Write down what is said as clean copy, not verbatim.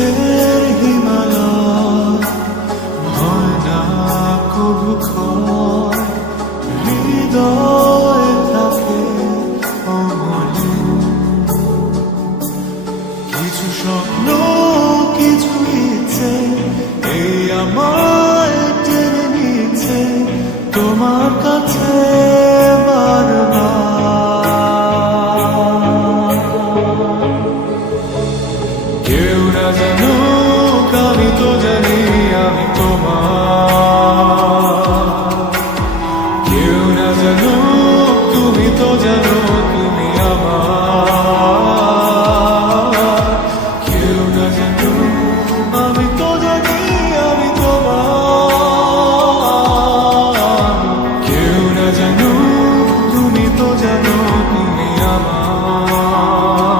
কাছের হিমালয় হয় না কবু ক্ষয়, হৃদয় থাকে অমলিন। কিছু স্বপ্ন কিছু ইচ্ছে এই আমায় টেনে নিচ্ছে তোমার কাছে বারবার। কেউ না যেন